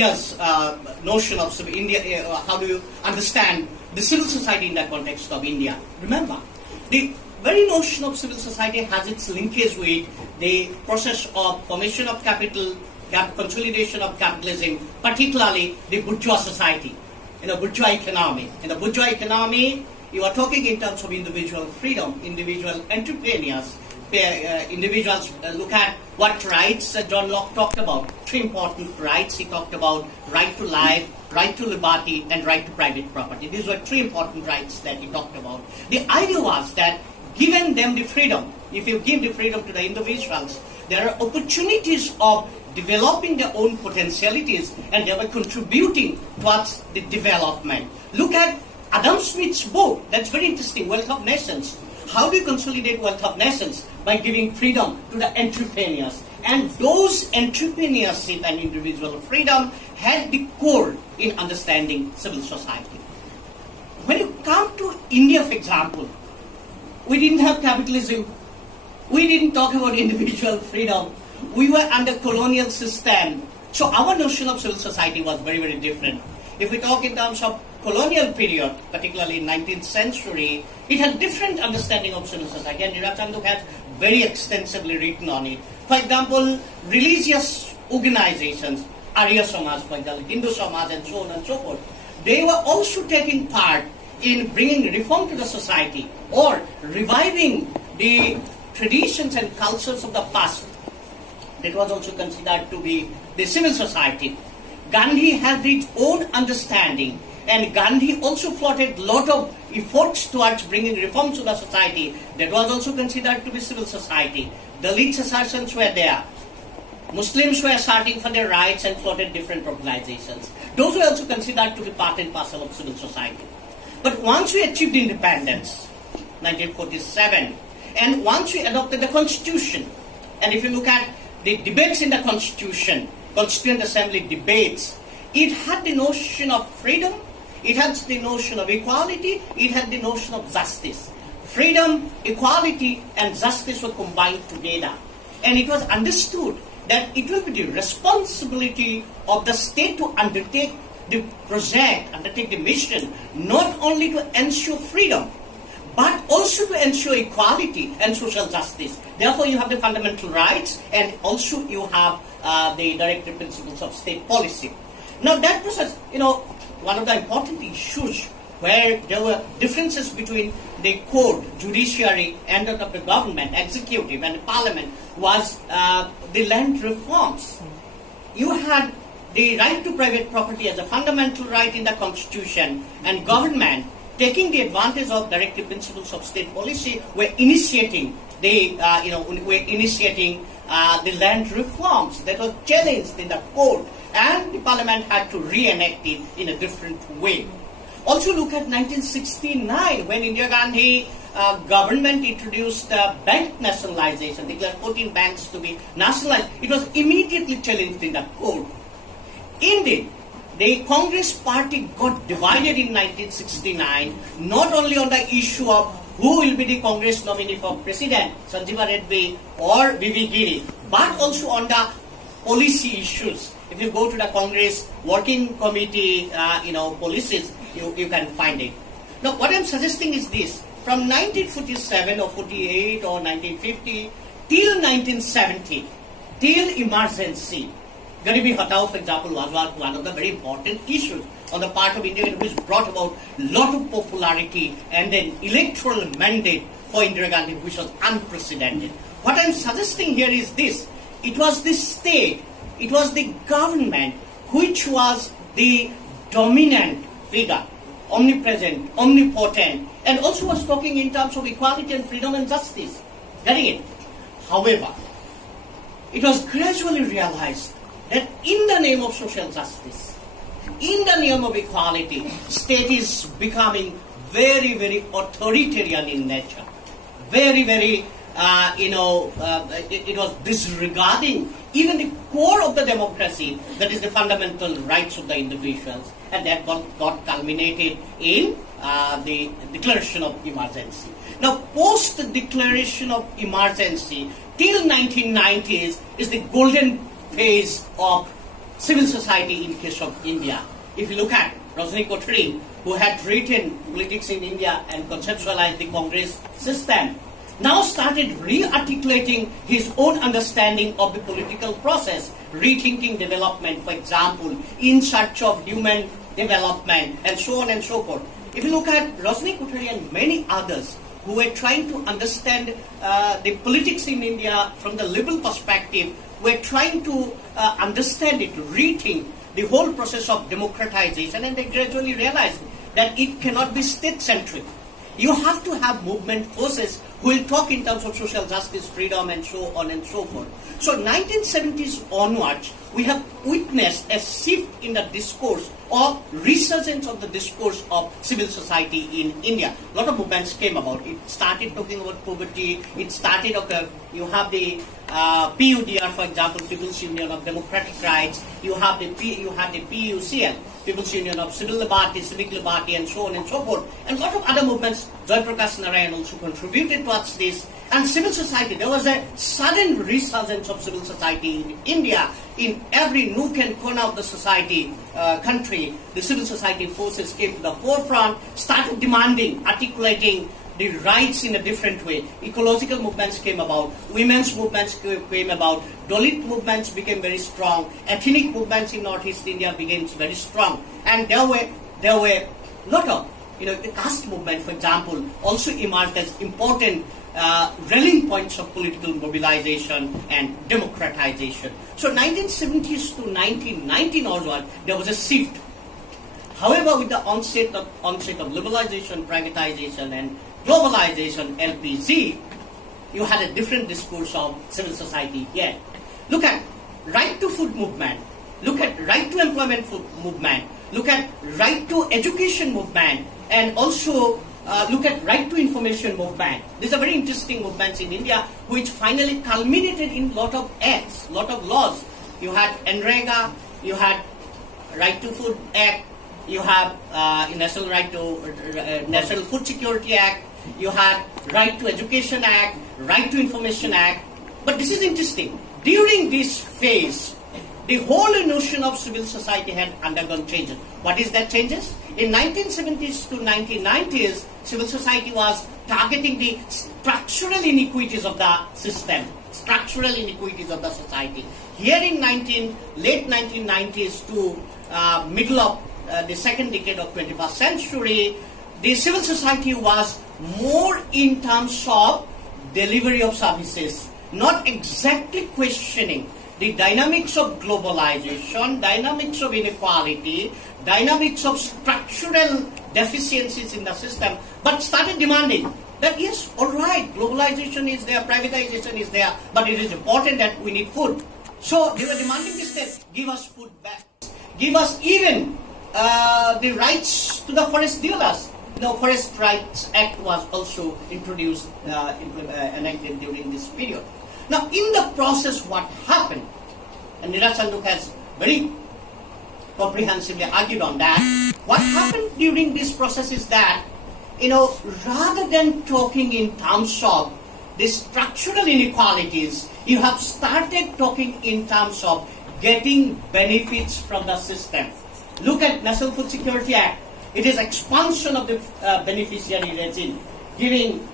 India's notion of India, how do you understand the civil society in the context of India? Remember, the very notion of civil society has its linkage with the process of formation of capital, consolidation of capitalism, particularly the bourgeois society, in the bourgeois economy. In the bourgeois economy, you are talking in terms of individual freedom, individual entrepreneurs. Individuals look at what rights John Locke talked about. Three important rights he talked about: right to life, right to liberty, and right to private property. These were three important rights that he talked about. The idea was that given them the freedom, if you give the freedom to the individuals, there are opportunities of developing their own potentialities and thereby contributing towards the development. Look at Adam Smith's book, that's very interesting, Wealth of Nations. How do you consolidate wealth of nations? By giving freedom to the entrepreneurs. And those entrepreneurship and individual freedom had the core in understanding civil society. When you come to India, for example, we didn't have capitalism. We didn't talk about individual freedom. We were under colonial system. So our notion of civil society was very, very different. If we talk in terms of colonial period, particularly in 19th century, it had different understanding of civil society, and Niraj Chandok has very extensively written on it. For example, religious organizations, Arya Samaj, for example, Hindu Samaj, and so on and so forth, they were also taking part in bringing reform to the society or reviving the traditions and cultures of the past. That was also considered to be the civil society. Gandhi had its own understanding, and Gandhi also floated a lot of efforts towards bringing reforms to the society. That was also considered to be civil society. Dalit assertions were there. Muslims were asserting for their rights and floated different organizations. Those were also considered to be part and parcel of civil society. But once we achieved independence, 1947, and once we adopted the Constitution, and if you look at the debates in the Constitution, Constituent Assembly debates, it had the notion of freedom, it had the notion of equality, it had the notion of justice. Freedom, equality, and justice were combined together. And it was understood that it will be the responsibility of the state to undertake the project, undertake the mission, not only to ensure freedom, but also to ensure equality and social justice. Therefore, you have the fundamental rights, and also you have the directive principles of state policy. Now, that process, one of the important issues where there were differences between the court, judiciary, and of the government, executive, and the parliament was the land reforms. You had the right to private property as a fundamental right in the Constitution, and government, taking the advantage of directive principles of state policy, were initiating the land reforms that were challenged in the court, and the parliament had to reenact it in a different way. Also look at 1969, when Indira Gandhi government introduced bank nationalization, declared 14 banks to be nationalized. It was immediately challenged in the court. Indeed, the Congress party got divided in 1969, not only on the issue of who will be the Congress nominee for president, Sanjeeva Reddy or V.V. Giri, but also on the policy issues. If you go to the Congress working committee, policies, you can find it. Now, what I'm suggesting is this: from 1947 or 48 or 1950 till 1970, till emergency, Garibi Hatao, for example, was one of the very important issues on the part of India, which brought about a lot of popularity and an electoral mandate for Indira Gandhi, which was unprecedented. What I'm suggesting here is this: it was the state, it was the government which was the dominant figure, omnipresent, omnipotent, and also was talking in terms of equality and freedom and justice. Getting it? However, it was gradually realized that in the name of social justice, in the name of equality, state is becoming very, very authoritarian in nature. Very, very, it was disregarding even the core of the democracy, that is the fundamental rights of the individuals, and that got culminated in the declaration of emergency. Now, post-declaration of emergency till 1990s is the golden phase of civil society in case of India. If you look at Rajni Kothari, who had written Politics in India and conceptualized the Congress system, now started re-articulating his own understanding of the political process, rethinking development, for example, in search of human development, and so on and so forth. If you look at Rajni Kothari and many others who were trying to understand the politics in India from the liberal perspective, were trying to understand it, rethink the whole process of democratization, and they gradually realized that it cannot be state-centric. You have to have movement forces who will talk in terms of social justice, freedom, and so on and so forth. So 1970s onwards, we have witnessed a shift in the discourse or resurgence of the discourse of civil society in India. A lot of movements came about. It started talking about poverty. It started, okay, you have the PUDR, for example, People's Union of Democratic Rights. You have the PUCL, People's Union of Civil Liberty, Civic Liberty, and so on and so forth. And a lot of other movements, Joy Prakash Narayan also contributed towards this. And civil society, there was a sudden resurgence of civil society in India. In every nook and corner of the society, country, the civil society forces came to the forefront, started demanding, articulating the rights in a different way. Ecological movements came about, women's movements came about, Dalit movements became very strong, ethnic movements in Northeast India became very strong, and there were lot of, the caste movement, for example, also emerged as important rallying points of political mobilization and democratization. So 1970s to 1919 onward, there was a shift. However, with the onset of liberalization, privatization, and globalization, LPG, you had a different discourse of civil society here. Look at right to food movement, look at right to employment movement, look at right to education movement, and also look at right to information movement. These are very interesting movements in India, which finally culminated in lot of acts, lot of laws. You had NREGA, you had Right to Food Act, you have National Food Security Act, you had Right to Education Act, Right to Information Act. But this is interesting. During this phase, the whole notion of civil society had undergone changes. What is that changes? In 1970s to 1990s, civil society was targeting the structural inequities of the system, structural inequities of the society. Here in late 1990s to middle of the second decade of 21st century, the civil society was more in terms of delivery of services, not exactly questioning the dynamics of globalization, dynamics of inequality, dynamics of structural deficiencies in the system, but started demanding that yes, all right, globalization is there, privatization is there, but it is important that we need food. So they were demanding this that give us food back, give us even the rights to the forest dealers. The Forest Rights Act was also introduced, enacted during this period. Now, in the process, what happened, and Neeraj Chanduk has very comprehensively argued on that, what happened during this process is that, rather than talking in terms of the structural inequalities, you have started talking in terms of getting benefits from the system. Look at National Food Security Act. It is expansion of the beneficiary regime, giving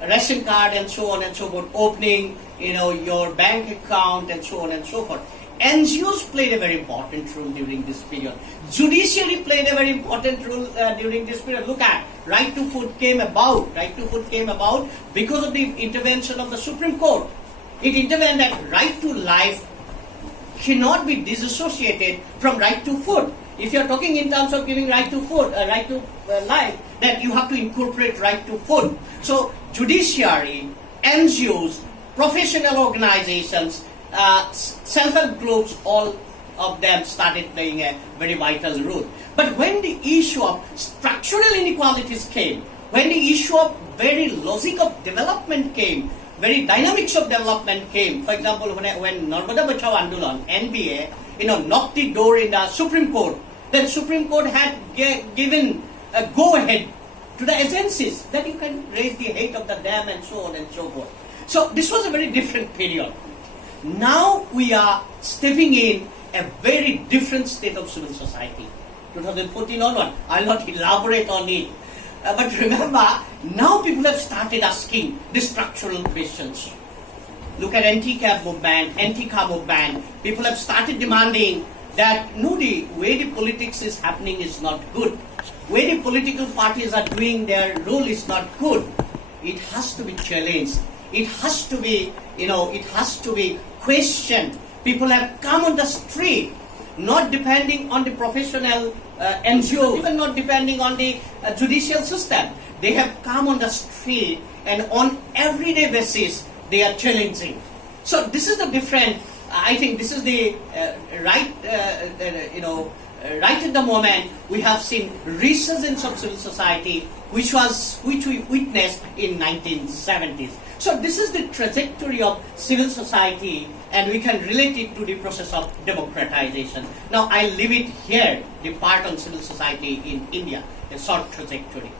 ration card and so on and so forth, opening your bank account and so on and so forth. NGOs played a very important role during this period. Judiciary played a very important role during this period. Look at Right to Food came about. Right to Food came about because of the intervention of the Supreme Court. It intervened that right to life cannot be disassociated from right to food. If you are talking in terms of giving right to food, right to life, then you have to incorporate right to food. So judiciary, NGOs, professional organizations, self-help groups, all of them started playing a very vital role. But when the issue of structural inequalities came, when the issue of very logic of development came, very dynamics of development came, for example, when Narmada Bachao Andolan, NBA, knocked the door in the Supreme Court, then Supreme Court had given a go-ahead to the agencies that you can raise the height of the dam and so on and so forth. So this was a very different period. Now we are stepping in a very different state of civil society. 2014 onward, I'll not elaborate on it. But remember, now people have started asking the structural questions. Look at anti-cab movement, anti-car movement. People have started demanding that no, the way the politics is happening is not good. Way the political parties are doing their role is not good. It has to be challenged. It has to be, it has to be questioned. People have come on the street, not depending on the professional NGO, even not depending on the judicial system. They have come on the street, and on everyday basis, they are challenging. So this is the different. I think this is the right at the moment we have seen resurgence of civil society, which we witnessed in 1970s. So this is the trajectory of civil society, and we can relate it to the process of democratization. Now I'll leave it here, the part on civil society in India, a short trajectory.